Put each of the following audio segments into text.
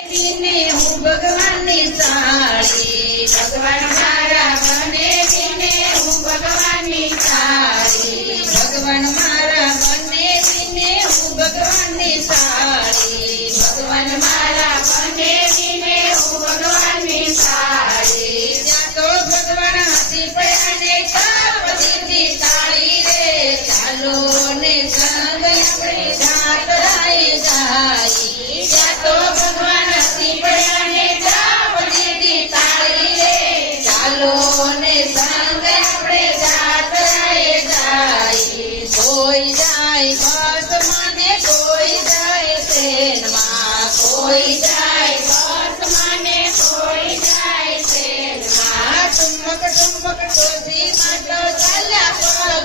હું ભગવાનની સાડી ભગવાન મારા બને દિને હું ભગવાનની સાડી ભગવાન મારા બને દિને હું ભગવાનની સાડી ભગવાન મારા બને દિને હું ભગવાનની સાડી ત્યાં તો ભગવાન હાથી પડ્યા ને તાપથી તાળી રે ચાલો ને સંગ આપણે ધાતરાઈ જાય કોઈ સસમાને કોઈ જાઈ છે મા તુમક તુમક તો બી મત ચલ્યા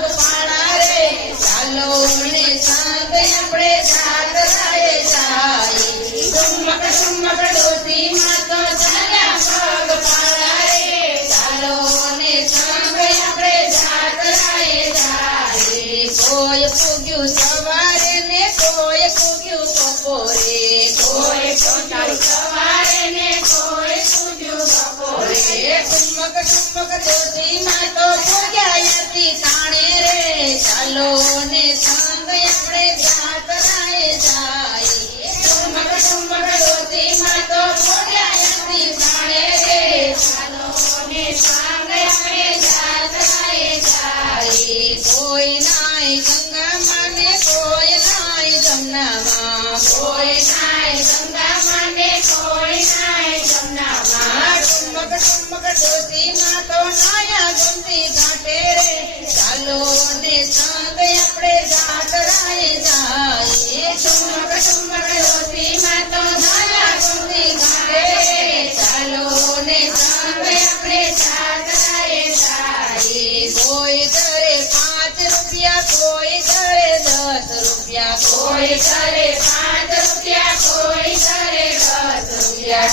પગ પાણે ચાલો ને સાંગ આપણે જાત રહે સાઈ તુમક તુમક તો બી મત ચલ્યા પગ પાણે ચાલો ને સાંગ આપણે જાત રહે સાઈ કોઈ પૂગ્યું સવારે ને કોઈ પૂગ્યુંપોપોરે નાય ગંગા મને કોઈ નાય જમનામાં કોઈ નાય ગંગા મને કોઈ નાય જમનામાં ચુંબક ચુંબક જ્યોતિમાં તો નાયા ગમતી ઘાટે રે ચાલો ને સંગ આપણે જાત રાય જા ઓઈ સરે 5 રૂપિયા કોઈ સરે 10 રૂપિયા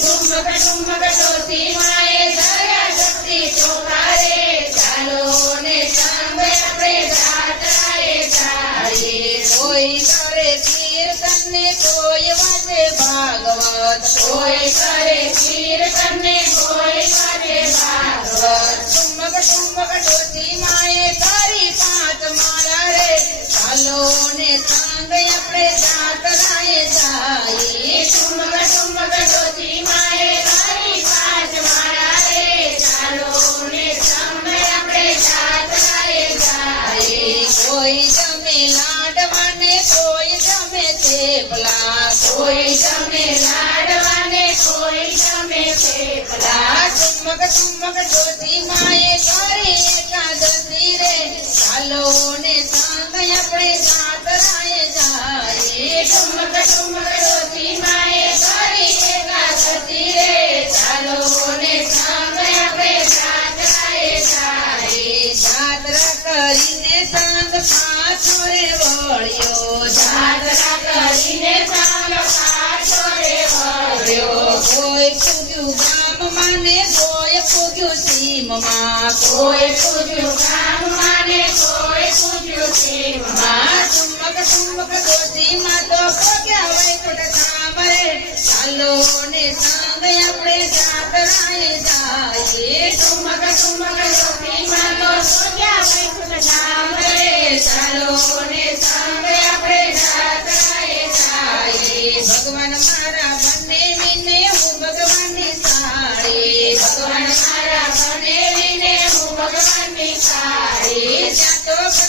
તુમક તુમક દોતી માયે દાયા શક્તિ જોખારે ચાલો ને સંગ આપણે જાત રાય જાય તુમક તુમક દોતી માયે દાયા શક્તિ જોખારે ચાલો ને સંગ આપણે જાત રાય જાય કોઈ કરે તીર તન ને કોઈ વાવે ભાગવત કોઈ કરે अपने दात लाए जाए ठुमक ठुमक ज्योति माए लाई पाठ मारा रे अपने दात लाए जाए कोई जमे लाड माने कोई जमे तेवला कोई जमे लाड माने कोई जमे तेवला ठुमक ठुमक ज्योति माए लाई एकादशी रे પૂજ્યું સીમમાં કોઈ પૂજ્યું કામમાં ને કોઈ પૂજ્યું સીમમાં ચુંબક ચુંબક તો ભોગ્યા વૈકુંઠ ને સાંભે આપણે જાતરાએ જાઈએ ચુંબક ચુંબક દોષીમાં તો ભોગ્યા descansa.